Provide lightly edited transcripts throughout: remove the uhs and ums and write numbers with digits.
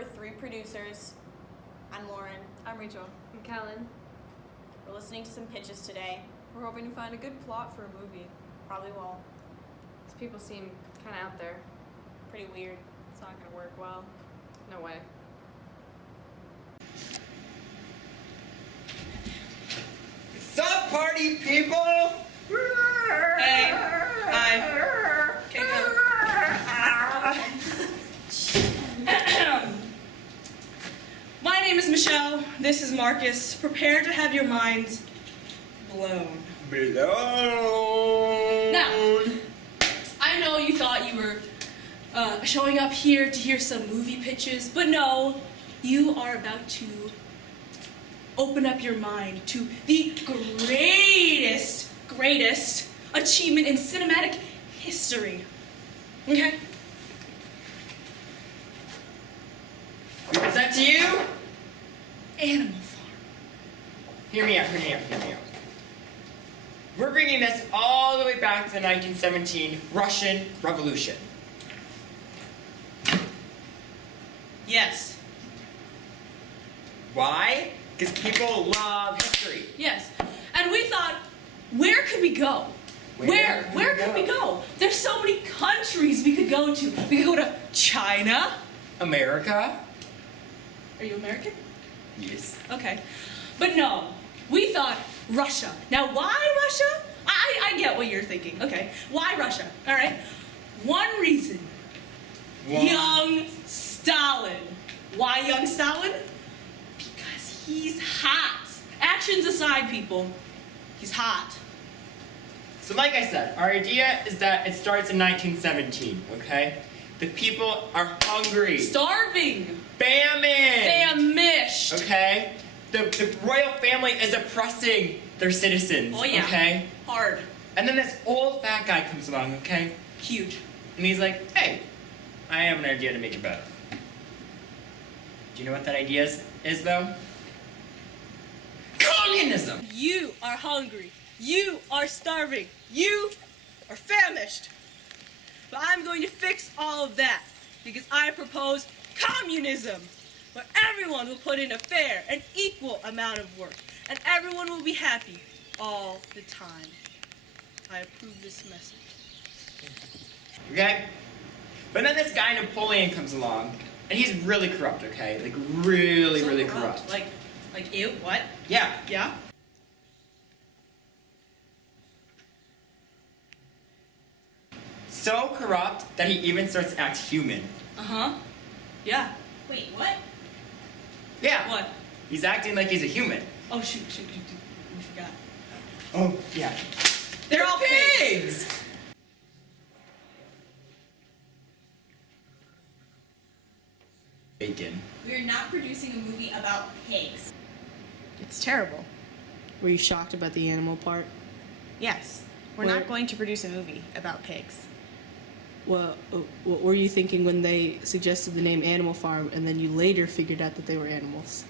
We're three producers. I'm Lauren. I'm Rachel. I'm Kellen. We're listening to some pitches today. We're hoping to find a good plot for a movie. Probably won't. These people seem kind of out there. Pretty weird. It's not gonna work well. No way. Sup, party people? Hey. Hi. Okay, go. My name is Michelle. This is Marcus. Prepare to have your minds blown. Below. Now, I know you thought you were showing up here to hear some movie pitches, but no, you are about to open up your mind to the greatest achievement in cinematic history. Okay? We present to you. Animal Farm. Hear me out. We're bringing this all the way back to the 1917 Russian Revolution. Yes. Why? Because people love history. Yes. And we thought, where could we go? Where could we go? There's so many countries we could go to. We could go to China. America? Are you American? Yes. Okay. But no, we thought Russia. Now, why Russia? I get what you're thinking. Okay. Why Russia? All right. One reason. Young Stalin. Why young Stalin? Because he's hot. Actions aside, people. He's hot. So like I said, our idea is that it starts in 1917, okay? The people are hungry. Starving. Famine. Famished. Okay? The royal family is oppressing their citizens, Oh, yeah. okay? Hard. And then this old fat guy comes along, okay? Huge. And he's like, hey, I have an idea to make it better. Do you know what that idea is though? Communism! You are hungry. You are starving. You are famished. But I'm going to fix all of that because I propose communism, where everyone will put in a fair and equal amount of work, and everyone will be happy all the time. I approve this message. Okay? But then this guy Napoleon comes along, and he's really corrupt, okay? Like really corrupt. Like you? What? Yeah. Yeah? So corrupt that he even starts to act human. Uh-huh. Yeah. Wait, what? Yeah. What? He's acting like he's a human. Oh, shoot. We forgot. Oh, yeah. They're all pigs! Bacon. We're not producing a movie about pigs. It's terrible. Were you shocked about the animal part? Yes. We're Where- not going to produce a movie about pigs. Well, what were you thinking when they suggested the name Animal Farm and then you later figured out that they were animals?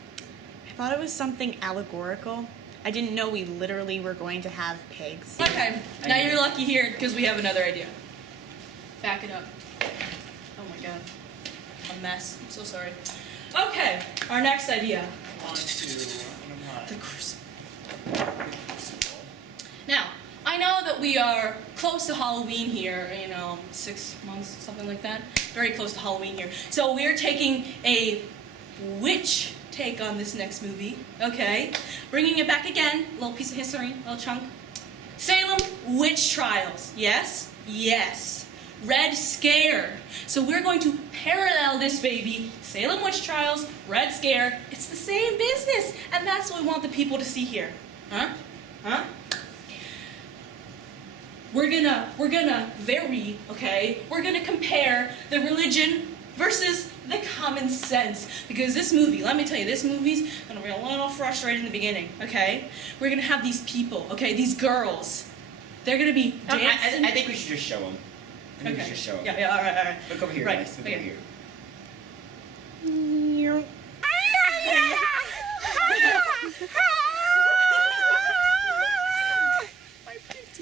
I thought it was something allegorical. I didn't know we literally were going to have pigs. Okay, now you're lucky here because we have another idea. Back it up. Oh my god. A mess. I'm so sorry. Okay, our next idea. The crucible. Now, I know that we are close to Halloween here, 6 months, something like that. Very close to Halloween here. So we're taking a witch take on this next movie, okay? Bringing it back again, a little piece of history, a little chunk. Salem witch trials, yes? Yes. Red Scare. So we're going to parallel this baby, Salem witch trials, Red Scare. It's the same business, and that's what we want the people to see here. Huh? We're gonna vary, okay? We're gonna compare the religion versus the common sense. Because this movie, let me tell you, this movie's gonna be a little frustrating in the beginning, okay? We're gonna have these people, okay, these girls. They're gonna be dancing. I think we should just show him. I think we should just show him. Yeah, all right. Look over here, Right, guys. Look okay. over here.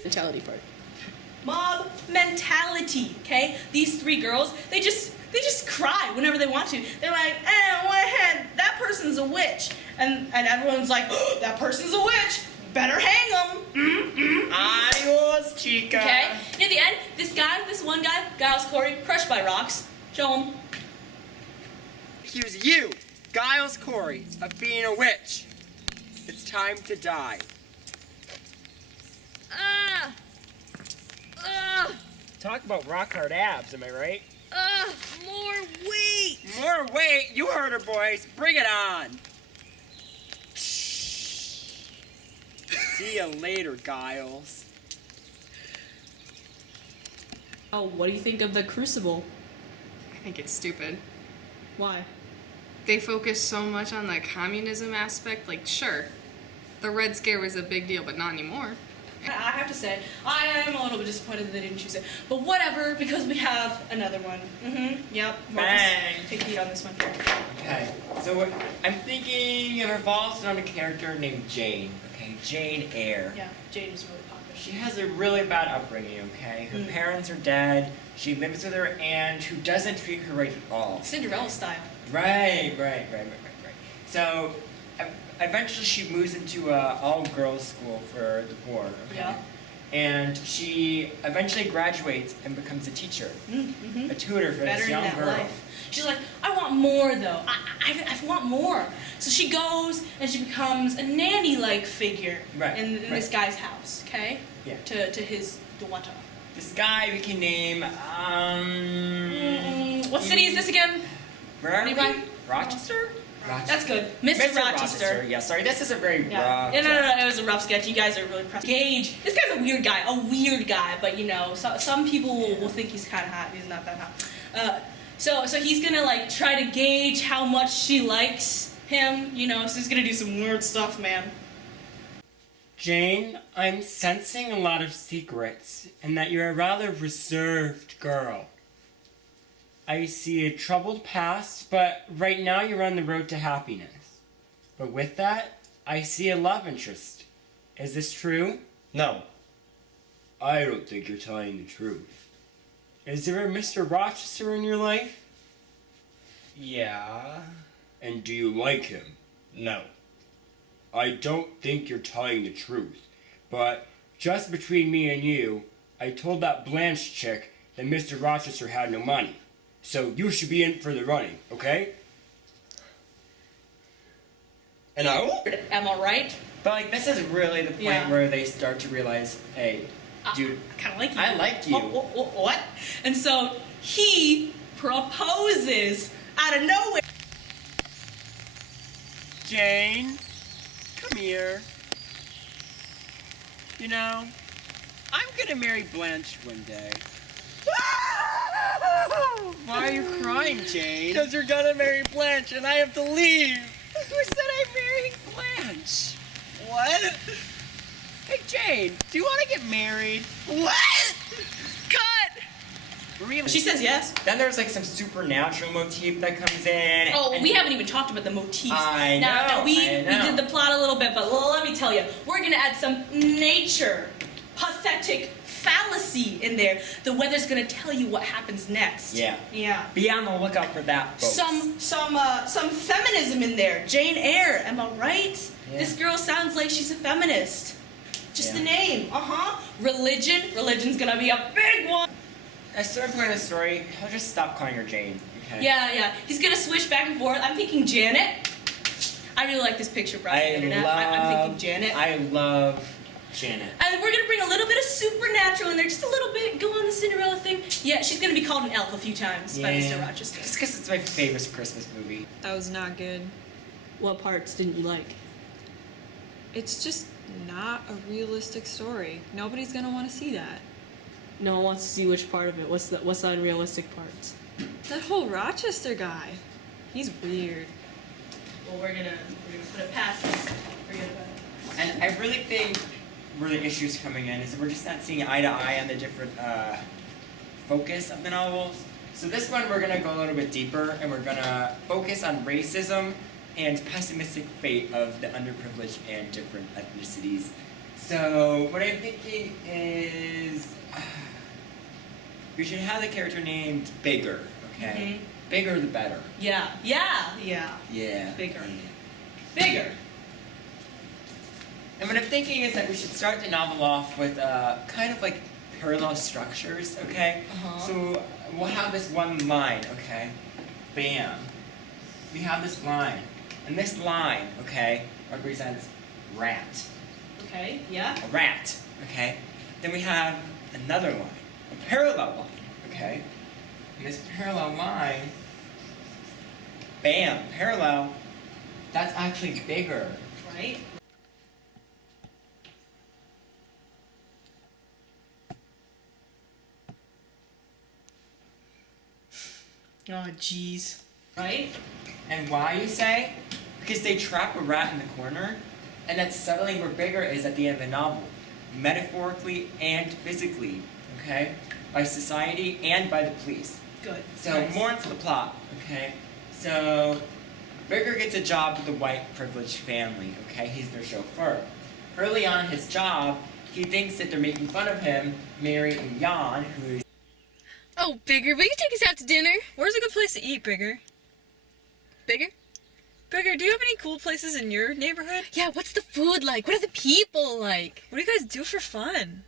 Mentality part. Mob mentality, okay? These three girls, they just cry whenever they want to. They're like, that person's a witch. And everyone's like, oh, that person's a witch. Better hang them. Adios, chica. Okay? And at the end, this one guy, Giles Corey, crushed by rocks. Show him. Accuse you, Giles Corey, of being a witch. It's time to die. Talk about rock hard abs, am I right? More weight. More weight? You heard her, boys. Bring it on. See ya later, Giles. Oh, what do you think of the Crucible? I think it's stupid. Why? They focus so much on the communism aspect. Like, sure, the Red Scare was a big deal, but not anymore. I have to say, I am a little bit disappointed that they didn't choose it. But whatever, because we have another one. Yep. Marcus, Bang. take the lead on this one. Okay, so I'm thinking it revolves around a character named Jane. Okay, Jane Eyre. Yeah, Jane is really popular. She has a really bad upbringing, okay? Her parents are dead. She lives with her aunt who doesn't treat her right at all. Cinderella style. Right. So, eventually she moves into an all-girls school for the poor, okay? Yeah. And she eventually graduates and becomes a teacher, a tutor for Better this in young that girl. life. She's like, I want more though. I want more. So she goes and she becomes a nanny-like figure in this guy's house, okay? Yeah. To his daughter. This guy we can name, What city is this again? where are we? Anybody? Rochester? That's good. Mr. Rochester. Yeah, sorry, this is a very Yeah. rough. No, it was a rough sketch. You guys are really pressed. Gage, this guy's a weird guy, but you know, some people will think he's kind of hot. He's not that hot. So he's gonna like try to gauge how much she likes him, you know. So he's gonna do some weird stuff, man. Jane, I'm sensing a lot of secrets, and that you're a rather reserved girl. I see a troubled past, but right now you're on the road to happiness. But with that, I see a love interest. Is this true? No. I don't think you're telling the truth. Is there a Mr. Rochester in your life? Yeah. And do you like him? No. I don't think you're telling the truth. But just between me and you, I told that Blanche chick that Mr. Rochester had no money. So you should be in for the running, okay? And I will? Am I right? But like this is really the point Yeah. where they start to realize, hey, dude, I kind of like you. I like you. What? And so he proposes out of nowhere. Jane, come here. You know, I'm gonna marry Blanche one day. Why are you crying, Jane? Because you're gonna marry Blanche and I have to leave. Who said I'm marrying Blanche? What? Hey, Jane, do you want to get married? What? Really? She says yes. Then there's like some supernatural motif that comes in. Oh, and- we haven't even talked about the motifs. I Now, know, we I know. did the plot a little bit, but let me tell you, we're gonna add some nature, pathetic fallacy in there. The weather's gonna tell you what happens next. Yeah. Yeah. Be on the lookout for that, folks. Some feminism in there. Jane Eyre, am I right? Yeah. This girl sounds like she's a feminist. Just Yeah. the name. Religion's gonna be a big one. At a certain point in the story, he'll just stop calling her Jane, okay? Yeah. He's gonna switch back and forth. I'm thinking Janet. I really like this picture, brought on the internet. I'm thinking Janet. I love Janet. And we're gonna bring a little bit of supernatural in there, just a little bit. Go on the Cinderella thing. Yeah, she's gonna be called an elf a few times by Mr. Rochester. Just because it's my favorite Christmas movie. That was not good. What parts didn't you like? It's just not a realistic story. Nobody's gonna want to see that. No one wants to see which part of it. What's the unrealistic parts? That whole Rochester guy. He's weird. Well, we're gonna put it past this. And I really think where the issue's coming in is that we're just not seeing eye to eye on the different focus of the novels. So this one we're gonna go a little bit deeper and we're gonna focus on racism and pessimistic fate of the underprivileged and different ethnicities. So what I'm thinking is we should have the character named Bigger, okay? Bigger the better. Yeah. Yeah. Yeah. Bigger. Yeah. Bigger. And what I'm thinking is that we should start the novel off with kind of like parallel structures, okay? Uh-huh. So we'll have this one line, okay? Bam. We have this line. And this line, okay, represents rat. Okay. Yeah. A rat, okay? Then we have another line, a parallel line, okay? And this parallel line, bam, parallel, that's actually bigger. Right. Oh, jeez. Right. And why, you say? Because they trap a rat in the corner, and that's subtly where Bigger is at the end of the novel, metaphorically and physically, okay? By society and by the police. Good. So Nice. more into the plot, okay? So Bigger gets a job with a white privileged family, okay? He's their chauffeur. Early on in his job, he thinks that they're making fun of him, Mary and Jan, who is Oh, Bigger, will you take us out to dinner? Where's a good place to eat, Bigger? Bigger? Bigger, do you have any cool places in your neighborhood? Yeah, what's the food like? What are the people like? What do you guys do for fun?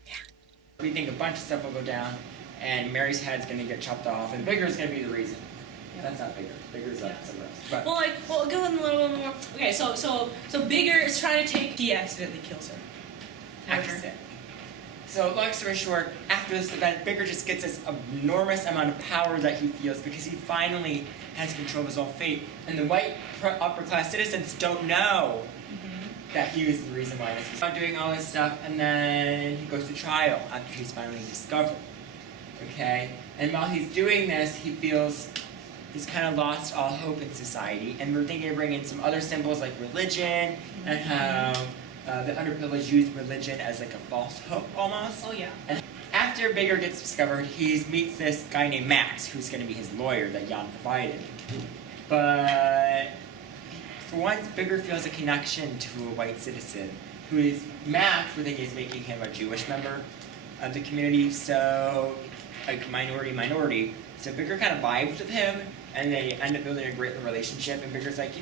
we think a bunch of stuff will go down, and Mary's head's gonna get chopped off, and Bigger's gonna be the reason. That's not Bigger. Bigger's Yeah. somewhere else. But Well, go on a little more. Okay, so Bigger is trying to take. He accidentally kills her. accident. So long story short, after this event, Bigger just gets this enormous amount of power that he feels because he finally has control of his own fate, and the white upper class citizens don't know that he was the reason why this was doing all this stuff, and then he goes to trial after he's finally discovered. Okay? And while he's doing this, he feels he's kind of lost all hope in society, and we're thinking of bringing in some other symbols like religion, and how the underprivileged use religion as like a false hope almost. Oh yeah. And after Bigger gets discovered, he meets this guy named Max, who's going to be his lawyer that Jan provided. But for once, Bigger feels a connection to a white citizen, who is Max, we think is making him a Jewish member of the community, so like minority. So Bigger kind of vibes with him, and they end up building a great relationship. And Bigger's like,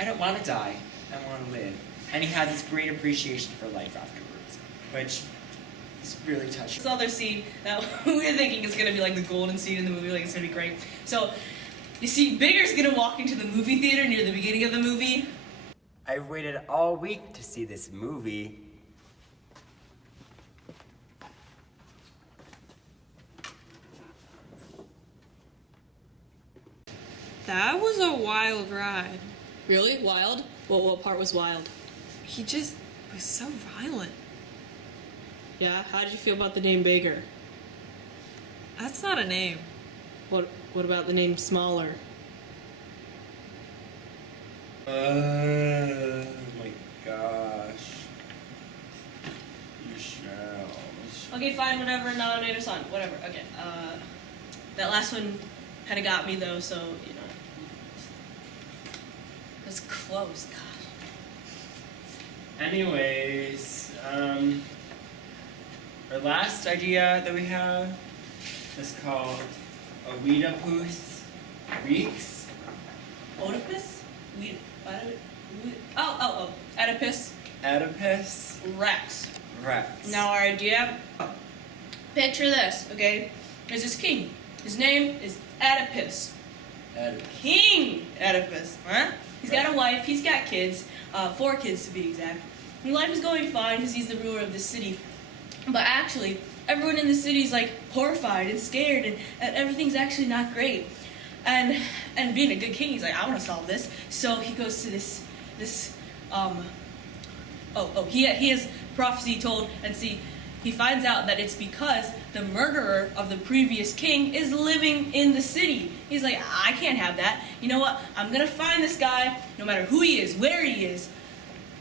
I don't want to die, I want to live. And he has this great appreciation for life afterwards, which is really touching. This other scene that we're thinking is gonna be like the golden scene in the movie, like it's gonna be great. So, you see, Bigger's gonna walk into the movie theater near the beginning of the movie. I've waited all week to see this movie. That was a wild ride. Really? Wild? What part was wild? He just was so violent. Yeah? How did you feel about the name Bigger? That's not a name. What about the name Smaller? Oh my gosh. You shall. Okay, fine, whatever, nominated song, whatever. Okay, that last one kind of got me though, so, it was close, gosh. Anyways, our last idea that we have is called Oedipus Rex. Oedipus? Oedipus Oedipus Rex. Rex. Now our idea, picture this, okay? There's this king. His name is Oedipus. Oedipus. King Oedipus, huh? He's got a wife, he's got kids, 4 kids to be exact. And life is going fine because he's the ruler of the city. But actually, everyone in the city is like horrified and scared, and everything's actually not great. And being a good king, he's like, I want to solve this. So he goes to he has prophecy told, and see, he finds out that it's because the murderer of the previous king is living in the city. He's like, I can't have that. You know what? I'm gonna find this guy, no matter who he is, where he is,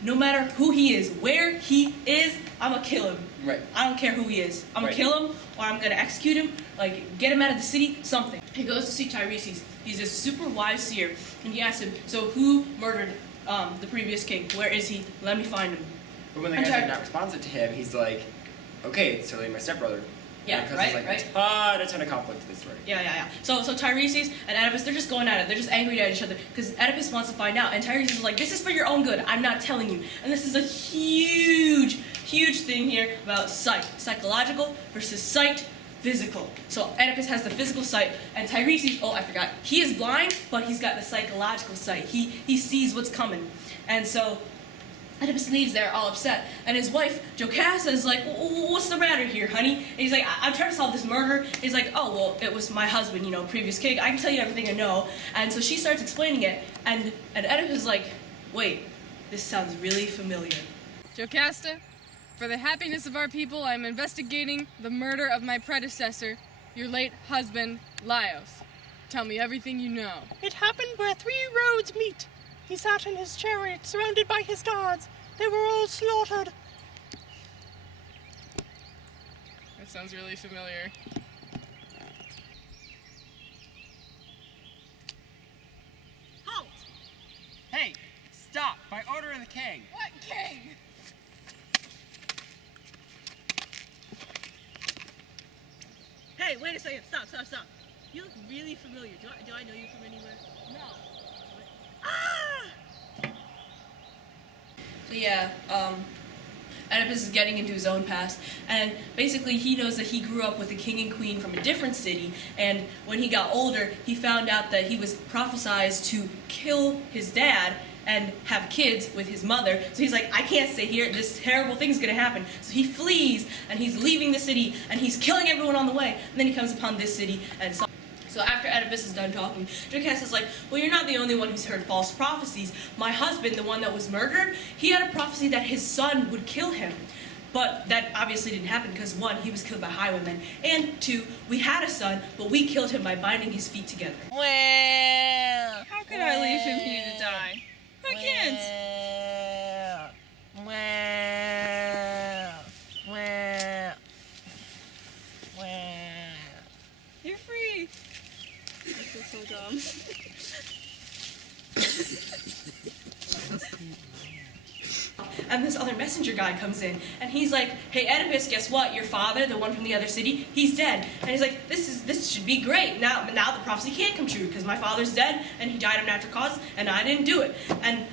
no matter who he is, where he is, I'm gonna kill him. Right. I don't care who he is. I'm gonna Right. kill him, or I'm gonna execute him, like get him out of the city, something. He goes to see Tiresias. He's a super wise seer, and he asks him, so who murdered the previous king? Where is he? Let me find him. But when the I'm guys sorry. are not responsive to him, he's like, okay, it's totally my stepbrother. Yeah, Because right, there's like right. a ton of conflict to this story. Yeah. So Tiresias and Oedipus, they're just going at it. They're just angry at each other because Oedipus wants to find out, and Tiresias is like, "This is for your own good. I'm not telling you." And this is a huge thing here about sight, psychological versus sight, physical. So Oedipus has the physical sight, and Tiresias, oh, I forgot, he is blind, but he's got the psychological sight. He sees what's coming, and so Oedipus leaves there all upset, and his wife, Jocasta, is like, "What's the matter here, honey?" And he's like, I'm trying to solve this murder." He's like, "Oh, well, it was my husband, previous king. I can tell you everything I know." And so she starts explaining it, and Oedipus is like, "Wait, this sounds really familiar." Jocasta, for the happiness of our people, I am investigating the murder of my predecessor, your late husband, Laios. Tell me everything you know. It happened where 3 roads meet. He sat in his chariot, surrounded by his guards. They were all slaughtered. That sounds really familiar. Halt! Hey, stop! By order of the king. What king? Hey, wait a second. Stop. You look really familiar. Do I know you from anywhere? No. So yeah, Oedipus is getting into his own past, and basically he knows that he grew up with a king and queen from a different city, and when he got older, he found out that he was prophesized to kill his dad and have kids with his mother. So he's like, "I can't stay here, this terrible thing's gonna happen." So he flees, and he's leaving the city, and he's killing everyone on the way, and then he comes upon this city, and so after Oedipus is done talking, Jocasta's like, "Well, you're not the only one who's heard false prophecies. My husband, the one that was murdered, he had a prophecy that his son would kill him. But that obviously didn't happen because 1, he was killed by highwaymen, and 2, we had a son, but we killed him by binding his feet together." Well, How could I leave him here to die? I can't. You're free. I feel so dumb. And this other messenger guy comes in, and he's like, "Hey, Oedipus, guess what? Your father, the one from the other city, he's dead." And he's like, This should be great. Now the prophecy can't come true because my father's dead, and he died of natural causes, and I didn't do it." And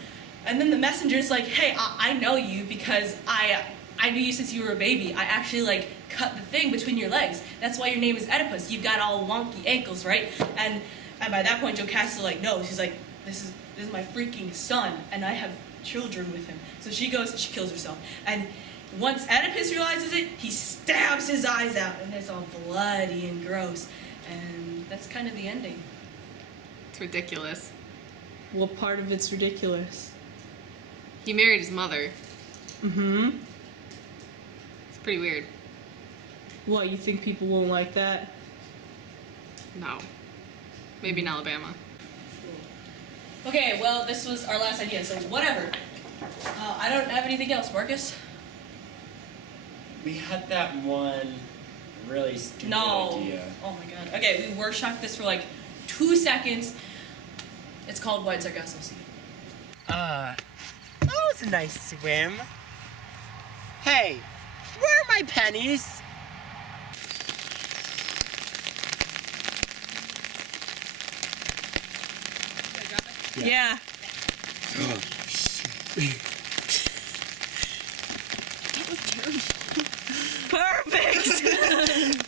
then the messenger's like, "Hey, I know you because I knew you since you were a baby. I actually cut the thing between your legs. That's why your name is Oedipus. You've got all wonky ankles, right?" And by that point, Jocasta knows. She's like, this is my freaking son, and I have children with him. So she goes and she kills herself. And once Oedipus realizes it, he stabs his eyes out, and it's all bloody and gross. And that's kind of the ending. It's ridiculous. What part of it's ridiculous? He married his mother. Mm-hmm. It's pretty weird. What, you think people won't like that? No. Maybe in Alabama. Okay, well, this was our last idea, so whatever. I don't have anything else, Marcus. We had that one really stupid No. idea. Oh my god. Okay, we workshopped this for 2 seconds. It's called White Sargasso Sea. That was a nice swim. Hey, where are my pennies? Yeah. Perfect! Yes!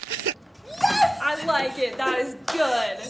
I like it. That is good.